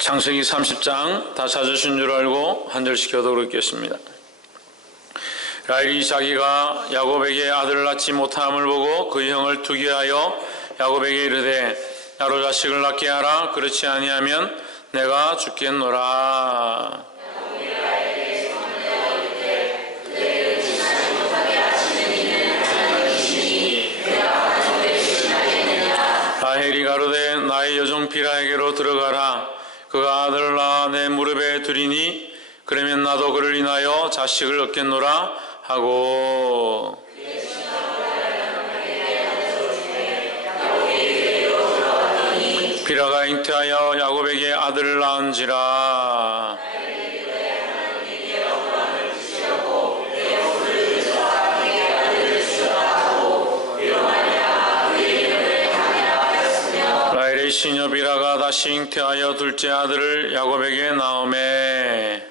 창세기 30장 다 찾으신 줄 알고 한 절씩 교독을 읽겠습니다. 라헬이 자기가 야곱에게 아들을 낳지 못함을 보고 그 형을 투기하여 야곱에게 이르되 나로 자식을 낳게 하라. 그렇지 아니하면 내가 죽겠노라. 라헬이 가로되 나의 여종 빌하에게로 들어가라. 그가 아들을 낳아 내 무릎에 두리니 그러면 나도 그를 인하여 자식을 얻겠노라 하고, 빌하가 잉태하여 야곱에게 아들을 낳은지라. 라헬의 시녀 빌하가 다시 잉태하여 둘째 아들을 야곱에게 낳으매,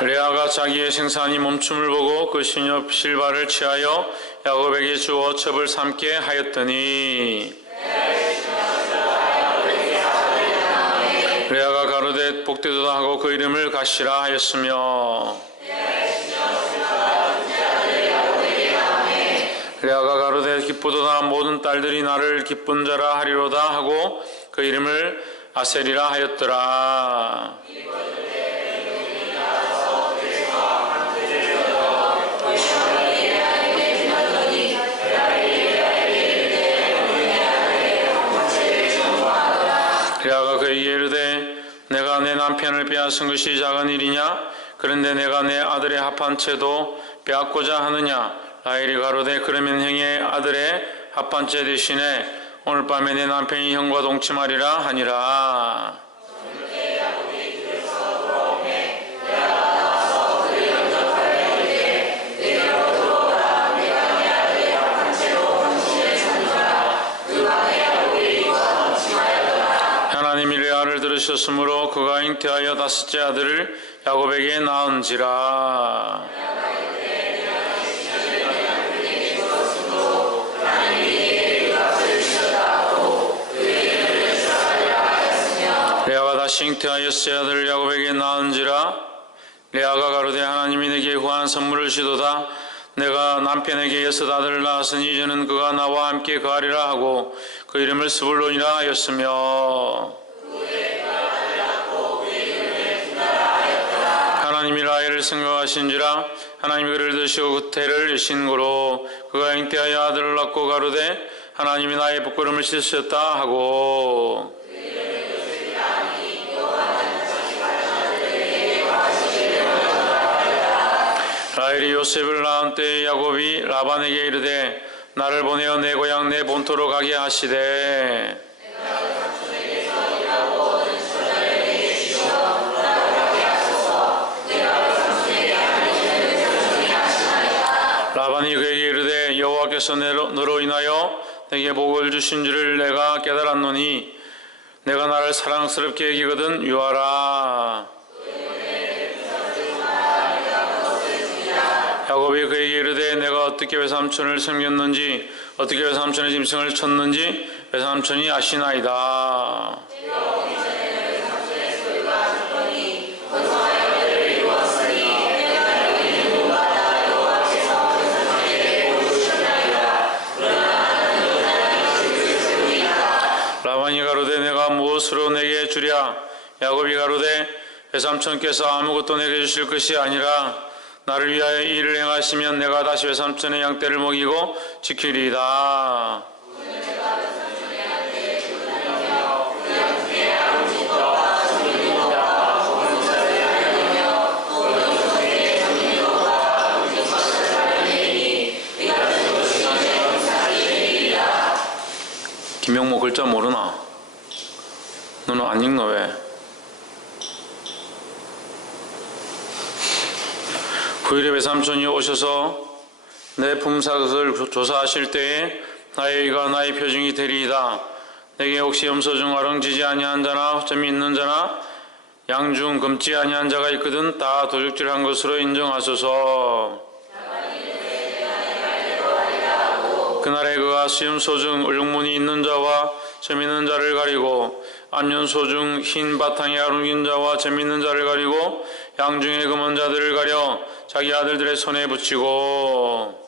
레아가 자기의 생산이 멈춤을 보고 그 시녀 실바를 취하여 야곱에게 주어 첩을 삼게 하였더니, 레아가 가로되 복되도다 하고 그 이름을 가시라 하였으며, 레아가 가로되 기쁘도다 모든 딸들이 나를 기쁜 자라 하리로다 하고 그 이름을 아셀이라 하였더라. 레아가 그에게 이르되 내가 내 남편을 빼앗은 것이 작은 일이냐? 그런데 내가 내 아들의 합한 채도 빼앗고자 하느냐? 라헬이 가로되 그러면 형의 아들의 합반째 대신에 오늘 밤에 내 남편이 형과 동침하리라 하니라. 하나님이 레아를 들으셨으므로 그가 잉태하여 다섯째 아들을 야곱에게 낳은지라. 레아가 다시 잉태하여 여섯째 아들을 야곱에게 낳은지라. 레아가 가로되 하나님이 내게 구한 선물을 주도다. 내가 남편에게 여섯 아들을 낳았으니 이제는 그가 나와 함께 거하리라 하고 그 이름을 스불론이라 하였으며, 하나님이 라헬을 생각하신지라. 하나님이 그를 드시고 그 태를 여신 고로 그가 잉태하여 아들을 낳고 가로되 하나님이 나의 부끄러움을 씻으셨다 하고, 라헬이 요셉을 낳은 때에 야곱이 라반에게 이르되 나를 보내어 내 고향 내 본토로 가게 하시되, 라반이 그에게 이르되 여호와께서 너로 인하여 내게 복을 주신 줄을 내가 깨달았노니 내가 나를 사랑스럽게 여기거든 유하라. 야곱이 그에게 이르되 내가 어떻게 외삼촌을 섬겼는지 어떻게 외삼촌의 짐승을 쳤는지 외삼촌이 아시나이다. 라반이 가로되 내가 무엇으로 내게 주랴? 야곱이 가로되 외삼촌께서 아무것도 내게 주실 것이 아니라 나를 위하여 이 일을 행하시면 내가 다시 외삼촌의 양떼를 먹이고 지키리이다. 김용모 글자 모르나? 너는 안 읽나 왜? 후일에 외삼촌이 오셔서 내 품삯을 조사하실 때에 나의 의가 나의 표징이 되리이다. 내게 혹시 염소 중 아렁지지 아니한 자나 허점이 있는 자나 양 중 검지 아니한 자가 있거든 다 도둑질한 것으로 인정하소서. 그날에 그가 수염소중 얼룩무늬 있는 자와 점 있는 자를 가리고 안면소중 흰 바탕에 아름긴 자와 점 있는 자를 가리고 양 중에 금은 자들을 가려 자기 아들들의 손에 붙이고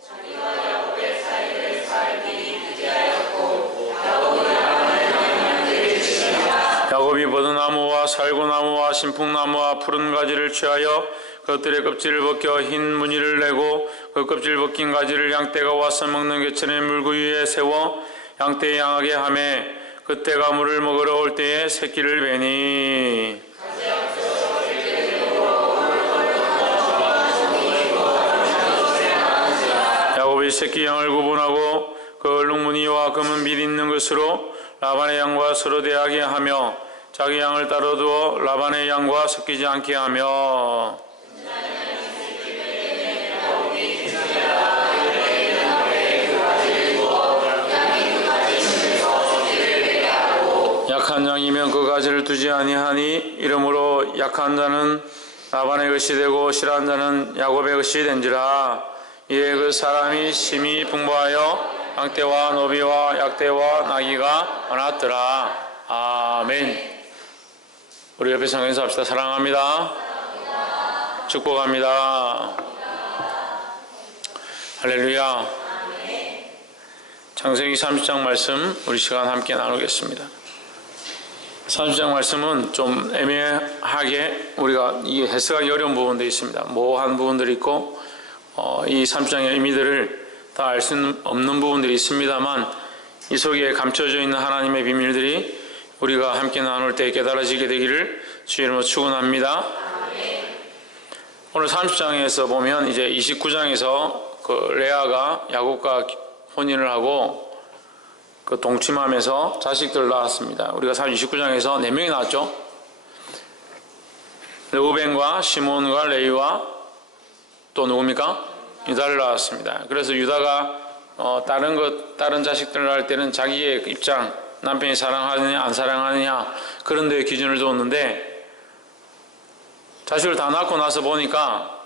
야곱이 버드나무와 살구나무와 신풍나무와 푸른 가지를 취하여 그것들의 껍질을 벗겨 흰 무늬를 내고 그 껍질 벗긴 가지를 양떼가 와서 먹는 개천의 물구유에 세워 양떼에 양하게 하매 그 떼가 물을 먹으러 올 때에 새끼를 베니 야곱이 새끼 양을 구분하고 그 얼룩무늬와 금은 빛 있는 것으로 라반의 양과 서로 대하게 하며 자기 양을 따로 두어 라반의 양과 섞이지 않게 하며 약한 양이면 그 가지를 두지 아니하니 이러므로 약한 자는 라반의 것이 되고 실한 자는 야곱의 것이 된지라. 이에 그 사람이 심히 풍부하여 양떼와 노비와 약떼와 나귀가 많았더라. 아멘. 우리 옆에 성경에서 합시다. 사랑합니다. 축복합니다. 할렐루야. 창세기 30장 말씀 우리 시간 함께 나누겠습니다. 30장 말씀은 좀 애매하게 우리가 이게 해석하기 어려운 부분도 있습니다. 모호한 부분들이 있고 이 30장의 의미들을 다 알 수 없는 부분들이 있습니다만 이 속에 감춰져 있는 하나님의 비밀들이 우리가 함께 나눌 때 깨달아지게 되기를 주의 이름으로 축원합니다. 오늘 30장에서 보면 이제 29장에서 그 레아가 야곱과 혼인을 하고 그 동침하면서 자식들을 낳았습니다. 우리가 29장에서 4명이 낳았죠. 르우벤과 시몬과 레위와 또 누굽니까? 유다를 낳았습니다. 그래서 유다가 다른 자식들을 낳을 때는 자기의 입장, 남편이 사랑하느냐 안 사랑하느냐 그런 데에 기준을 두었는데 자식을 다 낳고 나서 보니까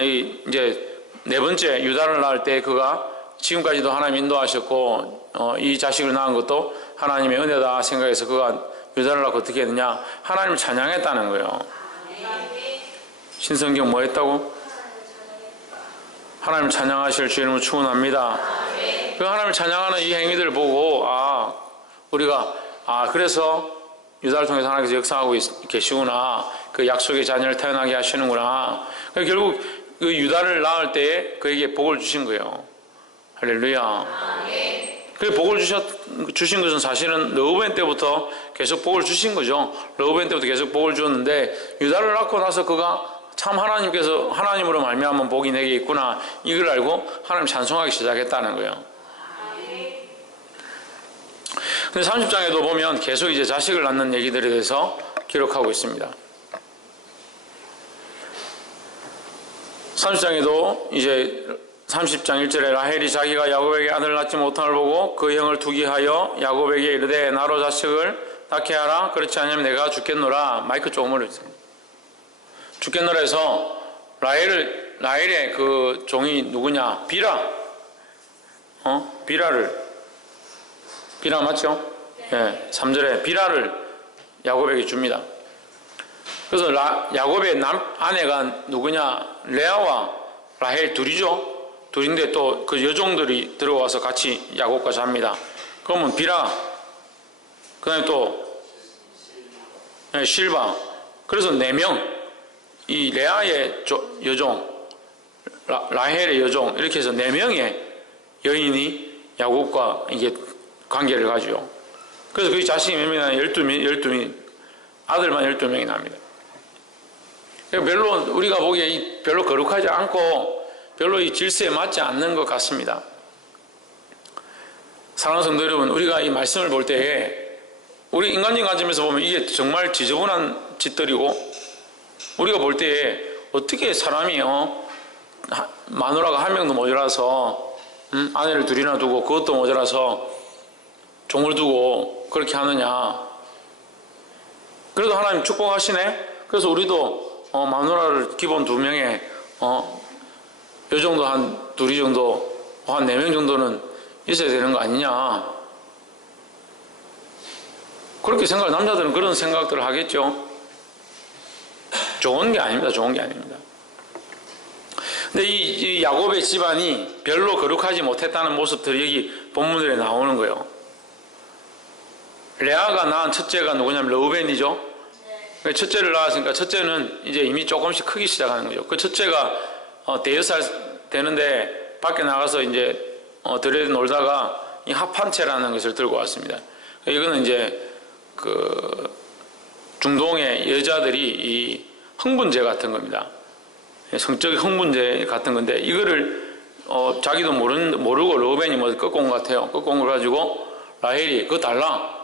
이제 4번째 유다를 낳을 때 그가 지금까지도 하나님 인도하셨고 이 자식을 낳은 것도 하나님의 은혜다 생각해서 그가 유다를 낳고 어떻게 했느냐? 하나님을 찬양했다는 거예요. 신성경 뭐 했다고? 하나님을 찬양하실 주의 이름으로 축원합니다. 그 하나님을 찬양하는 이 행위들을 보고 우리가 그래서 유다를 통해서 하나님께서 역사하고 계시구나. 그 약속의 자녀를 태어나게 하시는구나. 결국 그 유다를 낳을 때에 그에게 복을 주신 거예요. 할렐루야. 그 복을 주신 것은 사실은 르우벤 때부터 계속 복을 주신 거죠. 르우벤 때부터 계속 복을 주었는데 유다를 낳고 나서 그가 참 하나님께서 하나님으로 말미암은 복이 내게 있구나 이걸 알고 하나님 찬송하기 시작했다는 거예요. 근데 30장에도 보면 계속 이제 자식을 낳는 얘기들에 대해서 기록하고 있습니다. 30장에도 이제 30장 1절에 라헬이 자기가 야곱에게 아들을 낳지 못함을 보고 그 형을 투기하여 야곱에게 이르되 나로 자식을 낳게 하라. 그렇지 않으면 내가 죽겠노라. 마이크 조금 올려주세요. 죽겠노라 해서 라헬의 그 종이 누구냐? 비라. 비라 맞죠? 네, 3절에 비라를 야곱에게 줍니다. 그래서 야곱의 아내가 누구냐? 레아와 라헬 둘이죠. 둘인데 또 그 여종들이 들어와서 같이 야곱과 잡니다. 그러면 비라, 그 다음에 또 실바. 그래서 4명. 이 레아의 여종, 라헬의 여종, 이렇게 해서 4명의 여인이 야곱과 이게 관계를 가지요. 그래서 그 자식이 몇 명이나 12명, 아들만 12명이 납니다. 별로 우리가 보기에 별로 거룩하지 않고 별로 이 질서에 맞지 않는 것 같습니다. 사랑하는 성도 여러분, 우리가 이 말씀을 볼 때에 우리 인간적인 관점에서 보면 이게 정말 지저분한 짓들이고 우리가 볼 때에 어떻게 사람이 마누라가 1명도 모자라서 아내를 둘이나 두고 그것도 모자라서 종을 두고 그렇게 하느냐. 그래도 하나님 축복하시네. 그래서 우리도 마누라를 기본 2명에 여정도 한 2 정도 한 4명 정도는 있어야 되는 거 아니냐. 그렇게 남자들은 그런 생각들을 하겠죠. 좋은 게 아닙니다. 좋은 게 아닙니다. 근데 이 야곱의 집안이 별로 거룩하지 못했다는 모습들이 여기 본문들에 나오는 거예요. 레아가 낳은 첫째가 누구냐면 르우벤이죠. 첫째를 낳았으니까 첫째는 이제 이미 조금씩 크기 시작하는 거죠. 그 첫째가 대여살 되는데 밖에 나가서 이제 들에 놀다가 이 합판채라는 것을 들고 왔습니다. 이거는 이제 그 중동의 여자들이 이 흥분제 같은 겁니다. 성적 흥분제 같은 건데 이거를 자기도 모르고 르우벤이 뭐 꺾고 온 것 같아요. 꺾고 온 걸 가지고 라헬이 그거 달라.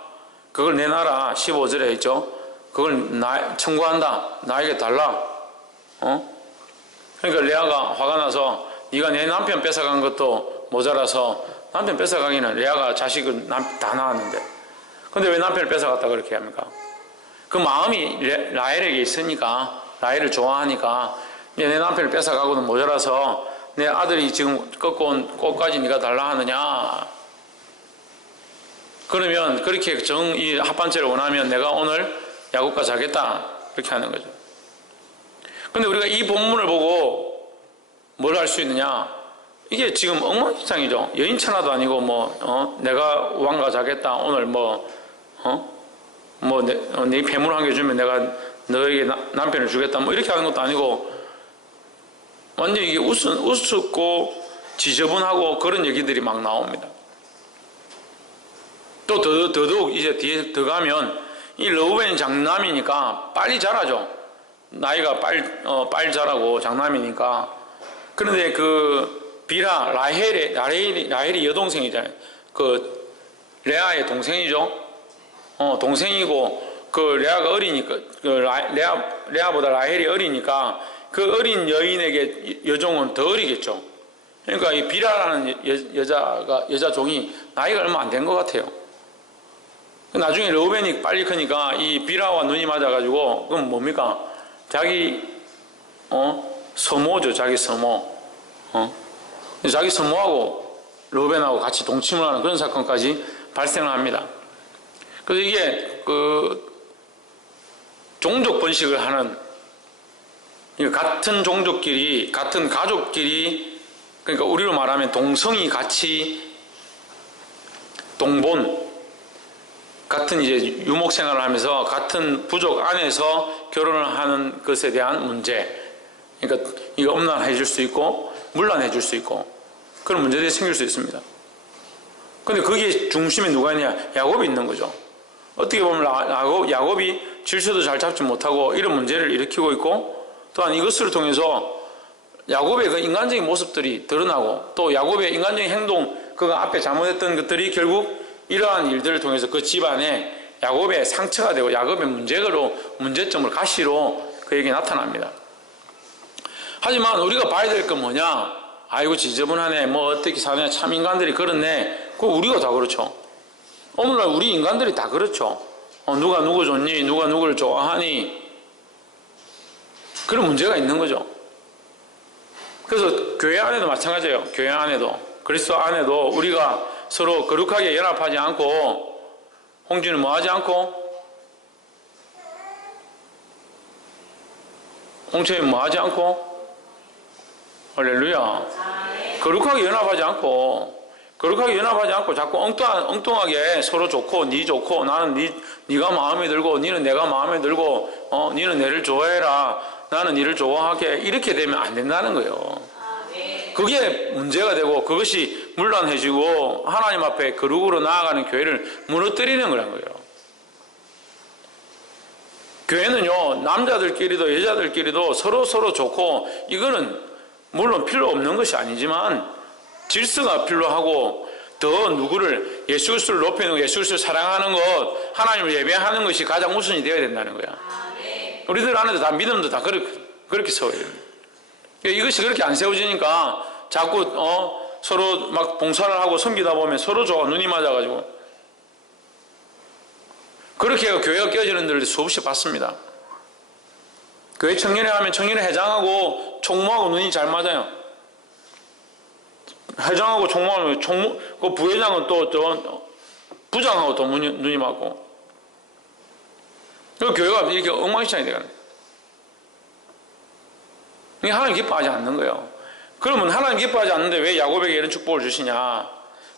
그걸 내놔라. 15절에 있죠. 그걸 청구한다. 나에게 달라. 그러니까 레아가 화가 나서 네가 내 남편 뺏어간 것도 모자라서 남편 뺏어가기는 레아가 자식을 다 낳았는데 근데 왜 남편을 뺏어갔다 그렇게 합니까? 그 마음이 라헬에게 있으니까 라헬을 좋아하니까 내 남편을 뺏어가고는 모자라서 내 아들이 지금 꺾고 온 꽃까지 네가 달라 하느냐. 그러면 그렇게 이 합판체를 원하면 내가 오늘 야곱과 자겠다 이렇게 하는 거죠. 근데 우리가 이 본문을 보고 뭘 할 수 있느냐. 이게 지금 엉망진창이죠. 여인천하도 아니고 내가 왕과 자겠다 오늘 네 폐물 한 개 주면 내가 너에게 남편을 주겠다 이렇게 하는 것도 아니고 완전 이게 우습고 지저분하고 그런 얘기들이 막 나옵니다. 또 더더욱 이제 뒤에 더 가면 이 르우벤이 장남이니까 빨리 자라죠. 나이가 빨리 자라고 장남이니까. 그런데 그 비라 라헬이 여동생이잖아요. 그 레아의 동생이죠. 동생이고 그 레아가 어리니까 레아보다 라헬이 어리니까 그 어린 여인에게 여종은 더 어리겠죠. 그러니까 이 비라라는 여자 종이 나이가 얼마 안 된 것 같아요. 나중에 르우벤이 빨리 크니까 이 비라와 눈이 맞아가지고 그럼 뭡니까? 자기 서모죠. 자기 서모. 자기 서모하고 르우벤하고 같이 동침을 하는 그런 사건까지 발생을 합니다. 그래서 이게 그 종족 번식을 하는 같은 종족끼리 같은 가족끼리 그러니까 우리로 말하면 동성이 같이 동본 같은 이제 유목 생활을 하면서 같은 부족 안에서 결혼을 하는 것에 대한 문제. 그러니까 이거 음란해 줄 수 있고 물란해 줄 수 있고 그런 문제들이 생길 수 있습니다. 근데 거기에 중심에 누가 있냐? 야곱이 있는 거죠. 어떻게 보면 야곱이 질서도 잘 잡지 못하고 이런 문제를 일으키고 있고 또한 이것을 통해서 야곱의 그 인간적인 모습들이 드러나고 또 야곱의 인간적인 행동 그가 앞에 잘못했던 것들이 결국 이러한 일들을 통해서 그 집안에 야곱의 상처가 되고 야곱의 문제점을 가시로 그에게 나타납니다. 하지만 우리가 봐야 될 건 뭐냐? 아이고 지저분하네 어떻게 사냐 참 인간들이 그렇네. 그거 우리가 다 그렇죠. 오늘날 우리 인간들이 다 그렇죠. 누가 누구 좋니? 누가 누구를 좋아하니? 그런 문제가 있는 거죠. 그래서 교회 안에도 마찬가지예요. 교회 안에도 그리스도 안에도 우리가 서로 거룩하게 연합하지 않고 홍주는 뭐하지 않고 홍채는 뭐하지 않고 할렐루야 거룩하게 연합하지 않고 자꾸 엉뚱하게 서로 좋고 니 좋고 나는 니가 마음에 들고 니는 내가 마음에 들고 니는 내를 좋아해라 나는 니를 좋아하게 이렇게 되면 안 된다는 거예요. 그게 문제가 되고 그것이 문란해지고 하나님 앞에 거룩으로 나아가는 교회를 무너뜨리는 거란 거예요. 교회는요 남자들끼리도 여자들끼리도 서로 좋고 이거는 물론 필요 없는 것이 아니지만 질서가 필요하고 더 누구를 예수 그리스도를 높이는 예수 그리스도를 사랑하는 것 하나님을 예배하는 것이 가장 우선이 되어야 된다는 거야. 우리들 안에도 다 믿음도 다 그렇게 세워야 됩니다. 이것이 그렇게 안 세워지니까 자꾸 서로 막 봉사를 하고 섬기다 보면 서로 눈이 맞아가지고 그렇게 해서 교회가 깨어지는 일들 수없이 봤습니다. 교회 청년회 하면 청년회 회장하고 총무하고 눈이 잘 맞아요. 회장하고 총무하면 그 부회장은 또 부장하고 또 눈이 맞고. 그 교회가 이렇게 엉망진창이 돼가는 거예요. 하나님 기뻐하지 않는 거예요. 그러면 하나님 기뻐하지 않는데 왜 야곱에게 이런 축복을 주시냐?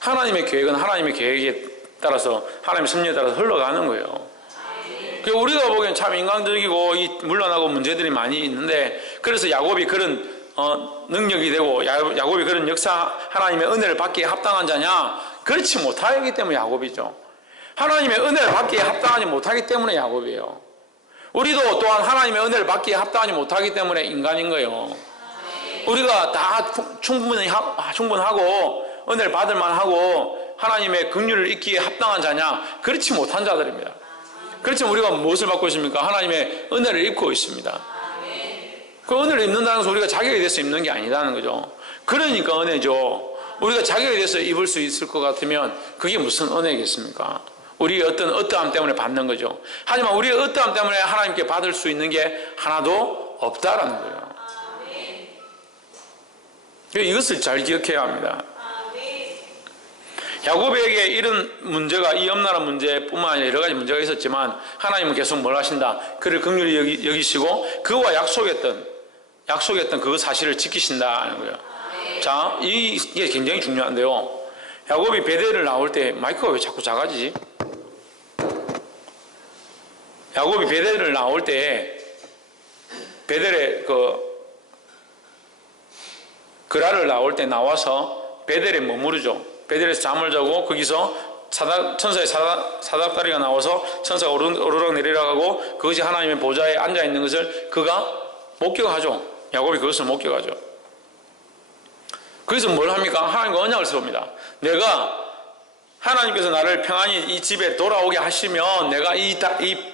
하나님의 계획은 하나님의 계획에 따라서 하나님의 섭리에 따라서 흘러가는 거예요. 우리가 보기엔 참 인간적이고 물러나고 문제들이 많이 있는데, 그래서 야곱이 그런 능력이 되고 야곱이 그런 역사, 하나님의 은혜를 받기에 합당한 자냐? 그렇지 못하기 때문에 야곱이죠. 하나님의 은혜를 받기에 합당하지 못하기 때문에 야곱이에요. 우리도 또한 하나님의 은혜를 받기에 합당하지 못하기 때문에 인간인 거예요. 우리가 다 충분하고 은혜를 받을 만하고 하나님의 긍휼을 입기에 합당한 자냐? 그렇지 못한 자들입니다. 그렇지만 우리가 무엇을 받고 있습니까? 하나님의 은혜를 입고 있습니다. 그 은혜를 입는다는 것은 우리가 자격이 돼서 입는 게 아니라는 거죠. 그러니까 은혜죠. 우리가 자격이 돼서 입을 수 있을 것 같으면 그게 무슨 은혜겠습니까? 우리의 어떠함 때문에 받는 거죠. 하지만 우리의 어떠함 때문에 하나님께 받을 수 있는 게 하나도 없다라는 거예요. 이것을 잘 기억해야 합니다. 야곱에게 이런 문제가, 이 염라는 문제뿐만 아니라 여러 가지 문제가 있었지만 하나님은 계속 뭘 하신다? 그를 긍휼히 여기시고 그와 약속했던 그 사실을 지키신다는 거예요. 자, 이게 굉장히 중요한데요. 야곱이 베델을 나올 때, 마이크가 왜 자꾸 작아지지? 야곱이 베델을 나올 때 베델에 그라를 나올 때 나와서 베델에 머무르죠. 베델에서 잠을 자고 거기서 천사의 사닥다리가 나와서 천사가 오르락 내리락하고 그것이 하나님의 보좌에 앉아있는 것을 그가 목격하죠. 야곱이 그것을 목격하죠. 그래서 뭘 합니까? 하나님과 언약을 세웁니다. 내가 하나님께서 나를 평안히 이 집에 돌아오게 하시면 내가 이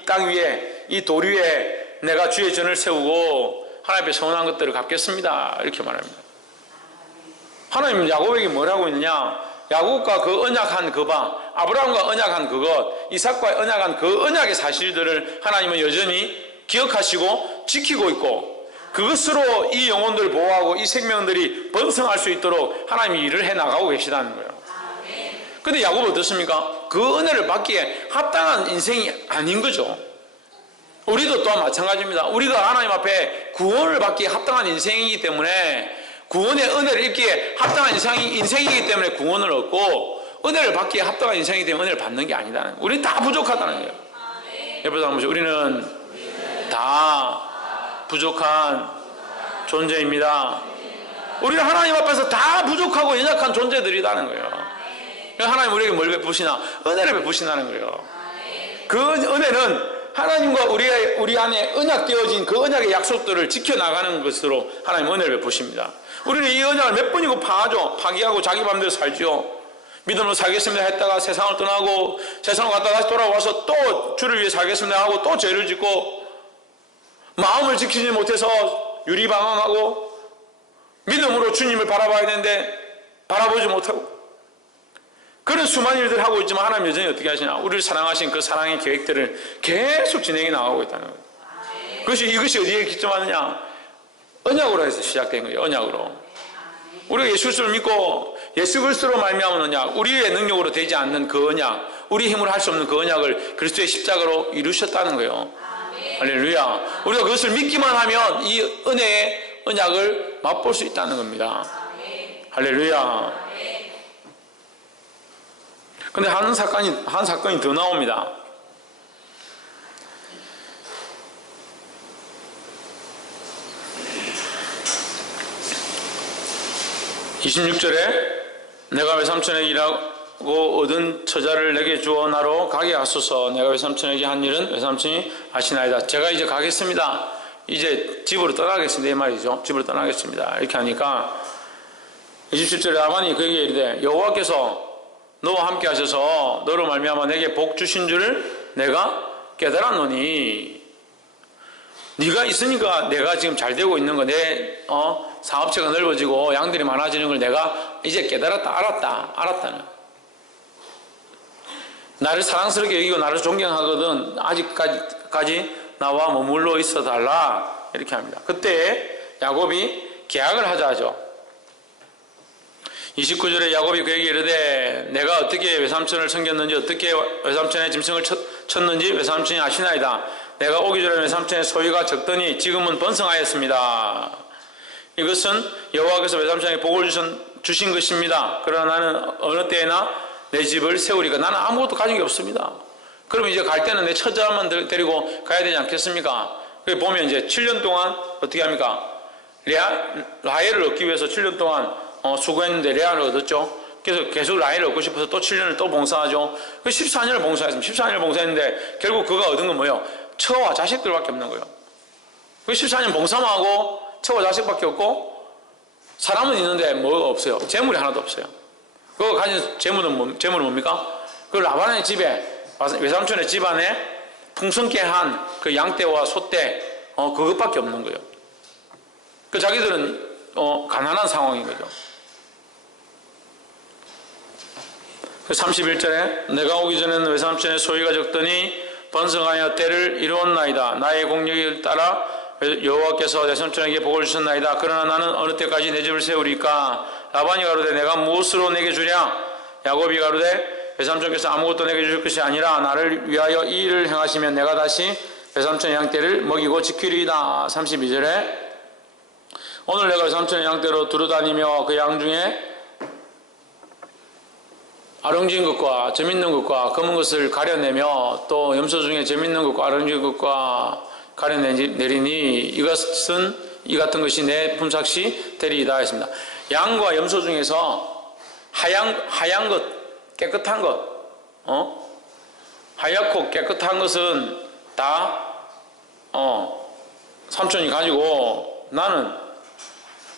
땅 위에, 이 돌 위에 내가 주의 전을 세우고 하나님의 선한 것들을 갚겠습니다. 이렇게 말합니다. 하나님은 야곱에게 뭘 하고 있느냐? 야곱과 그 언약한 아브라함과 언약한 그것, 이삭과 언약한 그 언약의 사실들을 하나님은 여전히 기억하시고 지키고 있고, 그것으로 이 영혼들을 보호하고 이 생명들이 번성할 수 있도록 하나님이 일을 해나가고 계시다는 거예요. 근데 야곱은 어떻습니까? 그 은혜를 받기에 합당한 인생이 아닌 거죠. 우리도 또한 마찬가지입니다. 우리가 하나님 앞에 구원을 받기에 합당한 인생이기 때문에, 구원의 은혜를 입기에 합당한 인생이기 때문에 구원을 얻고, 은혜를 받기에 합당한 인생이기 때문에 은혜를 받는 게 아니다는 거예요. 우리는 다 부족하다는 거예요. 옆에서 한번 보시죠. 우리는 다 부족한 존재입니다. 우리는 하나님 앞에서 다 부족하고 연약한 존재들이라는 거예요. 하나님 우리에게 뭘 베푸시나? 은혜를 베푸신다는 거예요. 그 은혜는 하나님과 우리 안에 언약되어진 그 언약의 약속들을 지켜나가는 것으로 하나님 은혜를 베푸십니다. 우리는 이 언약을 몇 번이고 파기하고 자기 마음대로 살죠. 믿음으로 살겠습니다 했다가 세상을 떠나고, 세상을 갔다 다시 돌아와서 또 주를 위해 살겠습니다 하고 또 죄를 짓고, 마음을 지키지 못해서 유리방황하고, 믿음으로 주님을 바라봐야 되는데 바라보지 못하고, 그런 수많은 일들을 하고 있지만 하나님 여전히 어떻게 하시냐? 우리를 사랑하신 그 사랑의 계획들을 계속 진행해 나가고 있다는 거예요. 이것이 어디에 기점하느냐? 언약으로 해서 시작된 거예요. 언약으로. 우리가 예수 그리스도를 믿고 예수 그리스도로 말미암은 언약, 우리의 능력으로 되지 않는 그 언약, 우리 힘으로 할 수 없는 그 언약을 그리스도의 십자가로 이루셨다는 거예요. 할렐루야. 우리가 그것을 믿기만 하면 이 은혜의 언약을 맛볼 수 있다는 겁니다. 할렐루야. 근데 한 사건이 더 나옵니다. 26절에 내가 외삼촌에게 일하고 얻은 처자를 내게 주어 나로 가게 하소서. 내가 외삼촌에게 한 일은 외삼촌이 아시나이다. 제가 이제 가겠습니다. 이제 집으로 떠나겠습니다. 이 말이죠. 집으로 떠나겠습니다. 이렇게 하니까 27절에 라반이 그에게 이르되 여호와께서 너와 함께 하셔서 너로 말미암아 내게 복 주신 줄을 내가 깨달았노니, 네가 있으니까 내가 지금 잘 되고 있는 거, 내 사업체가 넓어지고 양들이 많아지는 걸 내가 이제 깨달았다, 알았다는. 나를 사랑스럽게 여기고 나를 존경하거든 아직까지 나와 머물러 있어 달라, 이렇게 합니다. 그때 야곱이 계약을 하자 하죠. 29절에 야곱이 그에게 이르되 내가 어떻게 외삼촌을 섬겼는지 어떻게 외삼촌의 짐승을 쳤는지 외삼촌이 아시나이다. 내가 오기 전에 외삼촌의 소유가 적더니 지금은 번성하였습니다. 이것은 여호와께서 외삼촌에게 복을 주신 것입니다. 그러나 나는 어느 때나 내 집을 세우리까. 나는 아무것도 가진 게 없습니다. 그러면 이제 갈 때는 내 처자만 데리고 가야 되지 않겠습니까? 그래 보면 이제 7년 동안 어떻게 합니까? 라헬을 얻기 위해서 7년 동안 수고했는데 레아를 얻었죠. 그래서 계속 라헬을 얻고 싶어서 또 7년을 또 봉사하죠. 14년을 봉사했습니다. 14년을 봉사했는데 결국 그가 얻은 건 뭐예요? 처와 자식들밖에 없는 거예요. 14년 봉사만 하고 처와 자식밖에 없고 사람은 있는데 뭐가 없어요. 재물이 하나도 없어요. 그거 가진 재물은 뭡니까? 그 라반의 집에 외삼촌의 집안에 풍성케 한 그 양떼와 소떼 그것밖에 없는 거예요. 그 자기들은 가난한 상황인 거죠. 31절에 내가 오기 전에는 외삼촌의 소유가 적더니 번성하여 때를 이루었나이다. 나의 공력을 따라 여호와께서 외삼촌에게 복을 주셨나이다. 그러나 나는 어느 때까지 내 집을 세우리까? 라반이 가로되 내가 무엇으로 내게 주랴? 야곱이 가로되 외삼촌께서 아무것도 내게 주실 것이 아니라 나를 위하여 이 일을 행하시면 내가 다시 외삼촌의 양떼를 먹이고 지키리이다. 32절에 오늘 내가 외삼촌의 양떼로 두루다니며 그 양 중에 아롱진 것과 점 있는 것과 검은 것을 가려내며 또 염소 중에 점 있는 것과 아롱진 것과 가려내리니 이것은 이 같은 것이 내 품삯이 되리이다 했습니다. 양과 염소 중에서 하얀 것, 깨끗한 것, 하얗고 깨끗한 것은 다 삼촌이 가지고 나는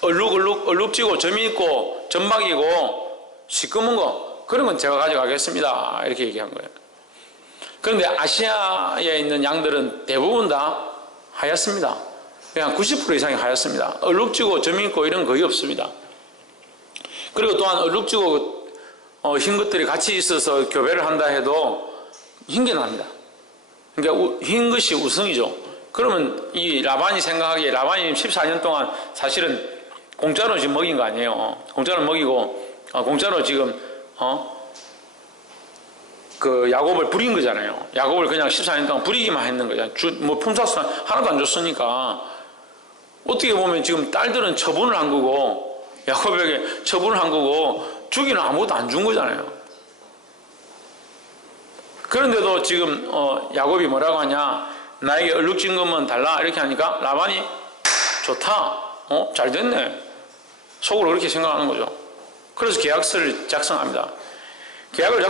얼룩지고 점이 있고 점박이고 시꺼먼 거 그런 건 제가 가져가겠습니다. 이렇게 얘기한 거예요. 그런데 아시아에 있는 양들은 대부분 다 하얗습니다. 그냥 90% 이상이 하얗습니다. 얼룩지고 점이 있고 이런 거 거의 없습니다. 그리고 또한 얼룩지고 흰 것들이 같이 있어서 교배를 한다 해도 흰 게 납니다. 그러니까 흰 것이 우승이죠. 그러면 이 라반이 생각하기에 라반이 14년 동안 사실은 공짜로 지금 먹인 거 아니에요. 공짜로 먹이고 공짜로 지금 그 야곱을 부린 거잖아요. 야곱을 그냥 14년 동안 부리기만 했는 거잖아요. 뭐 품삯은 하나도 안 줬으니까 어떻게 보면 지금 딸들은 처분을 한 거고 야곱에게 처분을 한 거고 주기는 아무것도 안 준 거잖아요. 그런데도 지금 야곱이 뭐라고 하냐? 나에게 얼룩진 것만 달라 이렇게 하니까 라반이 좋다. 잘 됐네. 속으로 그렇게 생각하는 거죠. 그래서 계약서를 작성합니다. 계약을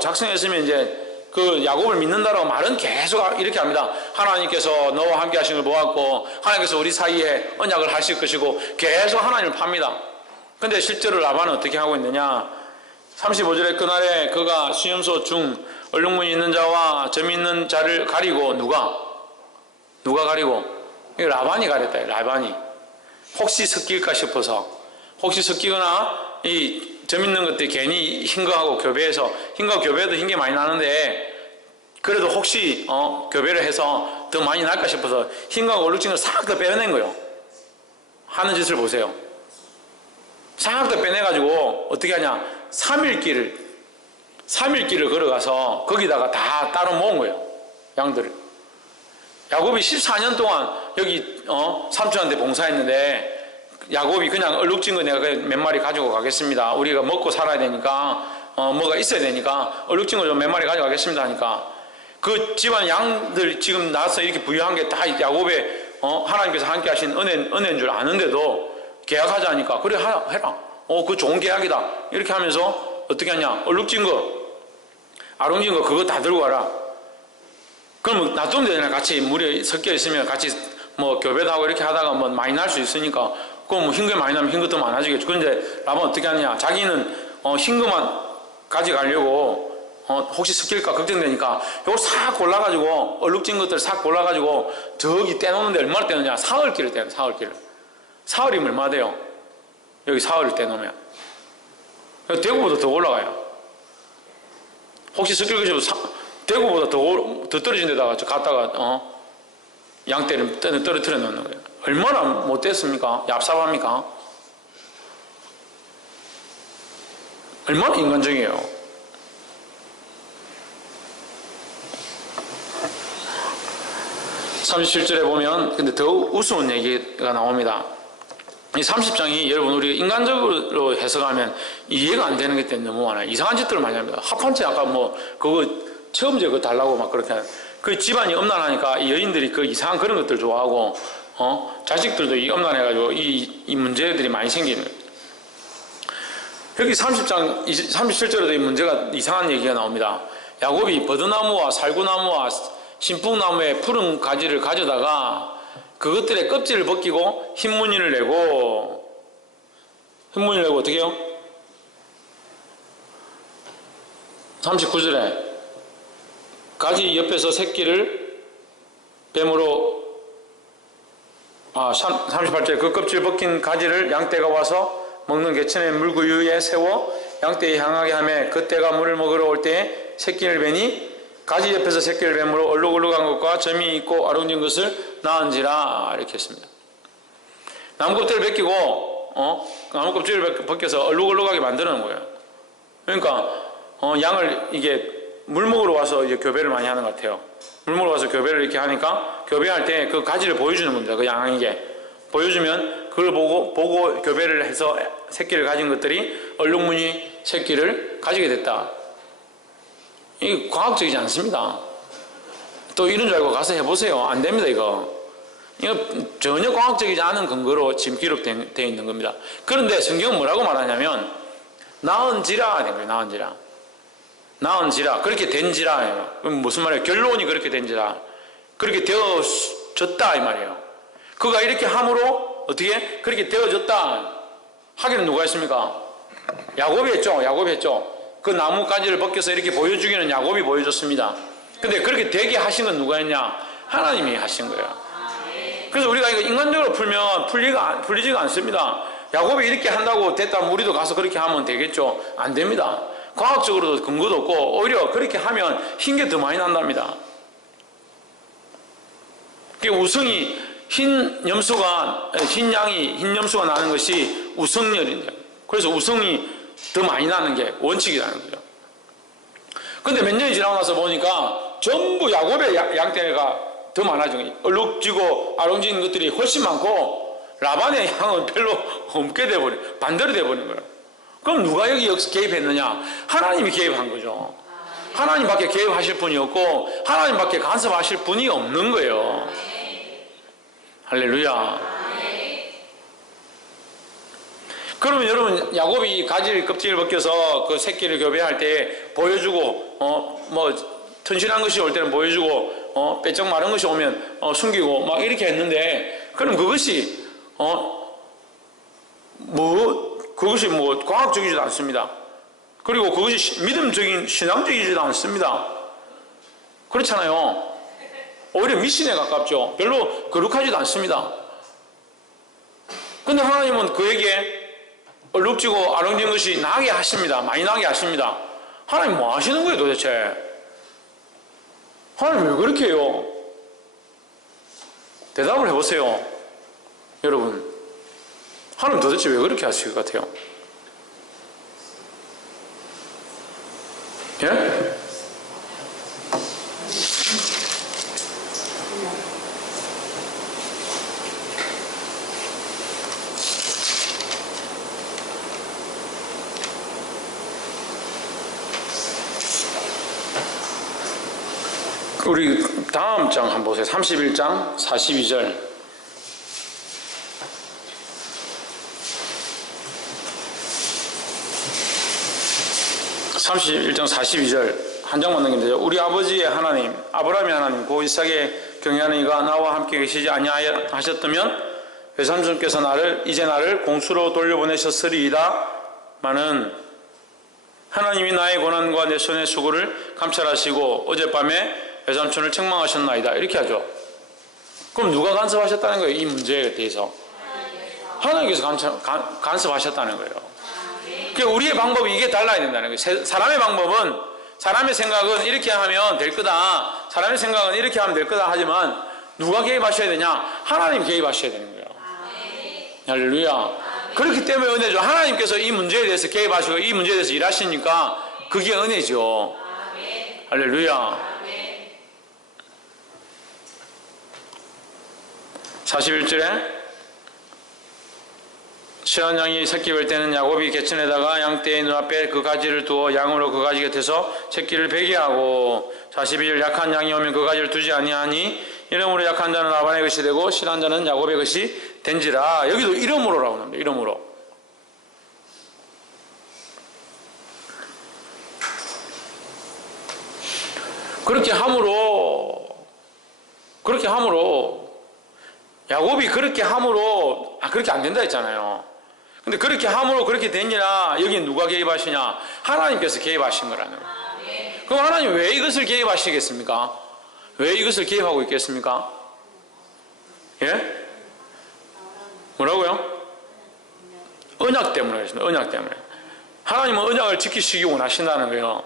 작성했으면 이제 그 야곱을 믿는다라고 말은 계속 이렇게 합니다. 하나님께서 너와 함께 하신 걸 보았고 하나님께서 우리 사이에 언약을 하실 것이고 계속 하나님을 팝니다. 근데 실제로 라반은 어떻게 하고 있느냐? 35절에 그날에 그가 수염소 중 얼룩무늬 있는 자와 점 있는 자를 가리고 누가 가리고? 라반이 가렸다. 라반이 혹시 섞일까 싶어서 혹시 섞이거나 이 점 있는 것들이 괜히 흰 거하고 교배해서 흰거 교배해도 흰 게 많이 나는데 그래도 혹시 교배를 해서 더 많이 날까 싶어서 흰거하고 얼룩진 걸 싹 다 빼내는 거예요. 하는 짓을 보세요. 싹 다 빼내가지고 어떻게 하냐? 3일 길을 걸어가서 거기다가 다 따로 모은 거예요. 양들을. 야곱이 14년 동안 여기 삼촌한테 봉사했는데 야곱이 그냥 얼룩진 거 내가 몇 마리 가지고 가겠습니다. 우리가 먹고 살아야 되니까 뭐가 있어야 되니까 얼룩진 거 좀 몇 마리 가져가겠습니다 하니까 그 집안 양들 지금 나서 이렇게 부유한 게 다 야곱의 하나님께서 함께 하신 은혜인 줄 아는데도 계약하자 하니까 그래 해라. 그거 좋은 계약이다. 이렇게 하면서 어떻게 하냐? 얼룩진 거 아롱진 거 그거 다 들고 와라. 그럼 놔두면 되잖아요. 같이 물에 섞여 있으면 같이 뭐 교배도 하고 이렇게 하다가 뭐 많이 날 수 있으니까 그럼 뭐 흰 거 많이 나면 흰 것도 많아지겠죠. 그런데 라반 어떻게 하냐? 자기는 흰 거만 가져가려고 혹시 섞일까 걱정되니까 이걸 싹 골라가지고 얼룩진 것들 싹 골라가지고 저기 떼놓는데 얼마나 떼느냐? 사흘길을 떼요. 사흘이면 얼마 돼요? 여기 사흘을 떼놓으면 대구보다 더 올라가요. 혹시 섞일 것이 없어 대구보다 더 떨어진 데다가 갔다가 양떼를 떨어뜨려 놓는 거예요. 얼마나 못됐습니까? 얍삽합니까? 얼마나 인간적이에요. (37절에) 보면 근데 더 우스운 얘기가 나옵니다. 이 30장이 여러분 우리 인간적으로 해석하면 이해가 안 되는 게 때문에 너무 많아요. 이상한 짓들을 많이 합니다. 합한채 아까 뭐 그거 체험제 그거 달라고 막 그렇게 하는, 그 집안이 엄난하니까 이 여인들이 그 이상한 그런 것들 좋아하고 자식들도 이 엄난해가지고 이 문제들이 많이 생기는 거예요. 여기 30장 37절에도 이 문제가 이상한 얘기가 나옵니다. 야곱이 버드나무와 살구나무와 신풍나무의 푸른 가지를 가져다가 그것들의 껍질을 벗기고 흰무늬를 내고 어떻게 해요? 39절에 가지 옆에서 새끼를 뱀으로 38절에 그 껍질 벗긴 가지를 양떼가 와서 먹는 개천의 물구유 위에 세워 양떼에 향하게 하며 그 떼가 물을 먹으러 올 때에 새끼를 베니 가지 옆에서 새끼를 뱀으로 얼룩얼룩한 것과 점이 있고 아롱진 것을 낳은지라. 이렇게 했습니다. 나무 껍질을 벗기고 나무 껍질을 벗겨서 얼룩얼룩하게 만드는 거예요. 그러니까 양을 이게 물 먹으러 와서 이제 교배를 많이 하는 것 같아요. 물 먹으러 와서 교배를 이렇게 하니까 교배할 때 그 가지를 보여주는 겁니다. 그 양에게 보여주면 그걸 보고 교배를 해서 새끼를 가진 것들이 얼룩무늬 새끼를 가지게 됐다. 이게 과학적이지 않습니다. 또 이런 줄 알고 가서 해보세요. 안 됩니다. 이거 전혀 과학적이지 않은 근거로 지금 기록되어 있는 겁니다. 그런데 성경은 뭐라고 말하냐면 낳은지라 된 거예요. 낳은지라 그렇게 된지라. 그럼 무슨 말이에요? 결론이 그렇게 된지라, 그렇게 되어졌다 이 말이에요. 그가 이렇게 함으로 어떻게 그렇게 되어졌다 하기는 누가 했습니까? 야곱이 했죠. 그 나뭇가지를 벗겨서 이렇게 보여주기는 야곱이 보여줬습니다. 근데 그렇게 되게 하신 건 누가 했냐? 하나님이 하신 거예요. 그래서 우리가 이거 인간적으로 풀면 풀리지가 않습니다. 야곱이 이렇게 한다고 됐다면 우리도 가서 그렇게 하면 되겠죠? 안 됩니다. 과학적으로도 근거도 없고 오히려 그렇게 하면 흰 게 더 많이 난답니다. 우승이 흰 염수가 나는 것이 우승열이에요. 그래서 우승이 더 많이 나는 게 원칙이라는 거죠. 근데 몇 년이 지나고 나서 보니까 전부 야곱의 양떼가 더 많아지고 얼룩지고 아롱진 것들이 훨씬 많고 라반의 양은 별로 없게 돼버린, 반대로 돼버린 거예요. 그럼 누가 여기서 개입했느냐? 하나님이 개입한 거죠. 하나님밖에 개입하실 분이 없고 하나님밖에 간섭하실 분이 없는 거예요. 할렐루야. 그러면 여러분 야곱이 가지 껍질을 벗겨서 그 새끼를 교배할 때 보여주고 뭐 튼실한 것이 올 때는 보여주고 빼쩍 마른 것이 오면 숨기고 막 이렇게 했는데, 그럼 그것이 그것이 과학적이지도 않습니다. 그리고 그것이 믿음적인 신앙적이지도 않습니다. 그렇잖아요. 오히려 미신에 가깝죠. 별로 거룩하지도 않습니다. 근데 하나님은 그에게 얼룩지고 아롱진 것이 나게 하십니다. 많이 나게 하십니다. 하나님 뭐 하시는 거예요 도대체? 하나님 왜 그렇게 해요? 대답을 해보세요. 여러분, 하나님 도대체 왜 그렇게 하실 것 같아요? 예? 우리 다음 장 한번 보세요. 31장 42절. 한 장만 넘기면 되죠. 우리 아버지의 하나님, 아브라함의 하나님, 고 이삭의 경외하는 이가 나와 함께 계시지 아니하셨다면 외삼촌께서 이제 나를 공수로 돌려보내셨으리이다. 마는 하나님이 나의 고난과 내 손의 수고를 감찰하시고 어젯밤에 외삼촌을 책망하셨나이다. 이렇게 하죠. 그럼 누가 간섭하셨다는 거예요? 이 문제에 대해서 하나님께서 간섭하셨다는 거예요. 그러니까 우리의 방법이 이게 달라야 된다는 거예요. 사람의 방법은, 사람의 생각은 이렇게 하면 될 거다, 사람의 생각은 이렇게 하면 될 거다 하지만 누가 개입하셔야 되냐? 하나님 개입하셔야 되는 거예요. 할렐루야. 그렇기 때문에 은혜죠. 하나님께서 이 문제에 대해서 개입하시고 이 문제에 대해서 일하시니까 그게 은혜죠. 할렐루야. 41절에 시한 양이 새끼 뵐 때는 야곱이 개천에다가 양떼의 눈앞에 그 가지를 두어 양으로 그 가지 곁에서 새끼를 베게 하고 42절 약한 양이 오면 그 가지를 두지 아니하니 이름으로 약한 자는 라반의 것이 되고 실한 자는 야곱의 것이 된지라. 여기도 이름으로라고 합니다. 이름으로. 그렇게 함으로 야곱이 그렇게 함으로 그렇게 안 된다 했잖아요. 근데 그렇게 함으로 그렇게 되니라. 여기 누가 개입하시냐? 하나님께서 개입하신 거라는 거예요. 그럼 하나님 왜 이것을 개입하시겠습니까? 왜 이것을 개입하고 있겠습니까? 예? 뭐라고요? 언약 때문에 그렇습니다. 언약 때문에. 하나님은 언약을 지키시기 원하신다는 거예요.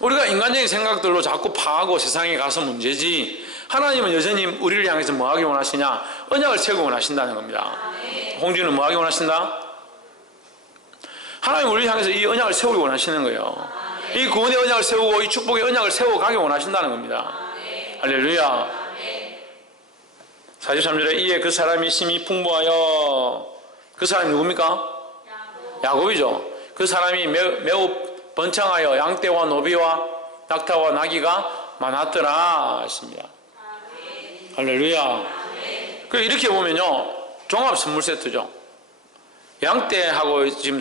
우리가 인간적인 생각들로 자꾸 파하고 세상에 가서 문제지, 하나님은 여전히 우리를 향해서 뭐 하기 원하시냐? 언약을 세우고 원하신다는 겁니다. 홍준은 뭐 하기 원하신다? 하나님 우리를 향해서 이 언약을 세우기 원하시는 거예요. 이 구원의 언약을 세우고 이 축복의 언약을 세우고 가기 원하신다는 겁니다. 할렐루야. 43절에 이에 그 사람이 심히 풍부하여, 그 사람이 누굽니까? 야곱이죠. 그 사람이 매우 번창하여 양떼와 노비와 낙타와 나귀가 많았더라 했습니다. 할렐루야. 그래 이렇게 보면요, 종합 선물 세트죠. 양떼하고 지금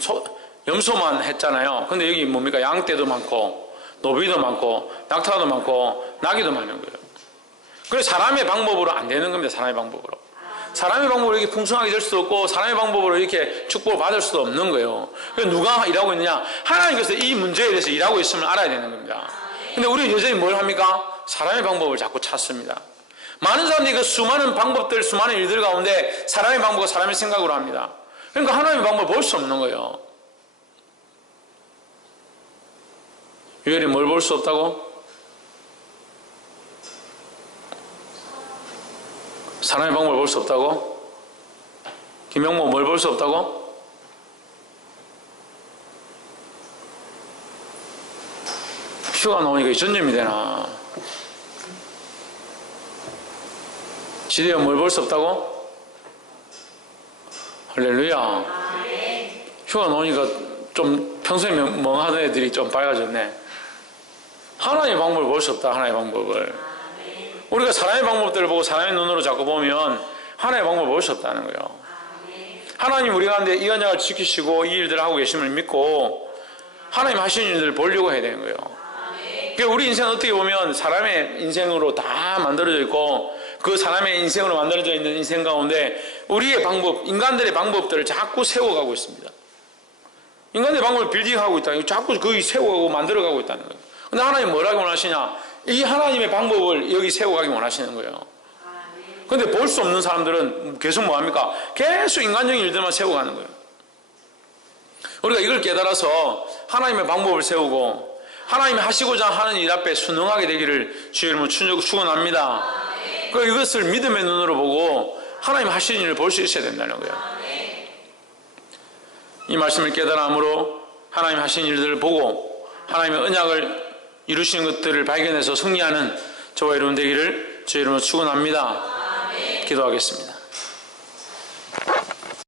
염소만 했잖아요. 근데 여기 뭡니까? 양떼도 많고 노비도 많고 낙타도 많고 나귀도 많은 거예요. 그래 사람의 방법으로 안 되는 겁니다. 사람의 방법으로. 사람의 방법으로 이렇게 풍성하게 될 수도 없고 사람의 방법으로 이렇게 축복을 받을 수도 없는 거예요. 그래서 누가 일하고 있느냐? 하나님께서 이 문제에 대해서 일하고 있음을 알아야 되는 겁니다. 근데 우리는 여전히 뭘 합니까? 사람의 방법을 자꾸 찾습니다. 많은 사람들이 그 수많은 방법들, 수많은 일들 가운데 사람의 방법과 사람의 생각으로 합니다. 그러니까 하나님의 방법을 볼 수 없는 거예요. 유엘이 뭘 볼 수 없다고? 사람의 방법을 볼 수 없다고? 김영모 뭘 볼 수 없다고? 휴가 나오니까 전염이 되나? 지대가 뭘 볼 수 없다고? 할렐루야. 휴가 나오니까 좀 평소에 멍하던 애들이 좀 밝아졌네. 하나님의 방법을 볼 수 없다. 하나님의 방법을. 우리가 사람의 방법들을 보고 사람의 눈으로 자꾸 보면 하나님의 방법을 볼 수 없다는 거예요. 하나님 우리 가운데 이 언약을 지키시고 이 일들을 하고 계심을 믿고 하나님 하시는 일들을 보려고 해야 되는 거예요. 그러니까 우리 인생은 어떻게 보면 사람의 인생으로 다 만들어져 있고 그 사람의 인생으로 만들어져 있는 인생 가운데 우리의 방법, 인간들의 방법들을 자꾸 세워가고 있습니다. 인간들의 방법을 빌딩하고 있다. 자꾸 거기 세워가고 만들어가고 있다는 거예요. 근데 하나님 뭐라고 원하시냐? 이 하나님의 방법을 여기 세워가기 원하시는 거예요. 근데 볼 수 없는 사람들은 계속 뭐합니까? 계속 인간적인 일들만 세워가는 거예요. 우리가 이걸 깨달아서 하나님의 방법을 세우고 하나님이 하시고자 하는 일 앞에 순응하게 되기를 주의 이름으로 축원합니다. 그 이것을 믿음의 눈으로 보고 하나님 하시는 일을 볼 수 있어야 된다는 거예요. 이 말씀을 깨달음으로 하나님 하시는 일들을 보고 하나님의 언약을 이루시는 것들을 발견해서 승리하는 저와 여러분 되기를 주의 이름으로 축원합니다. 기도하겠습니다.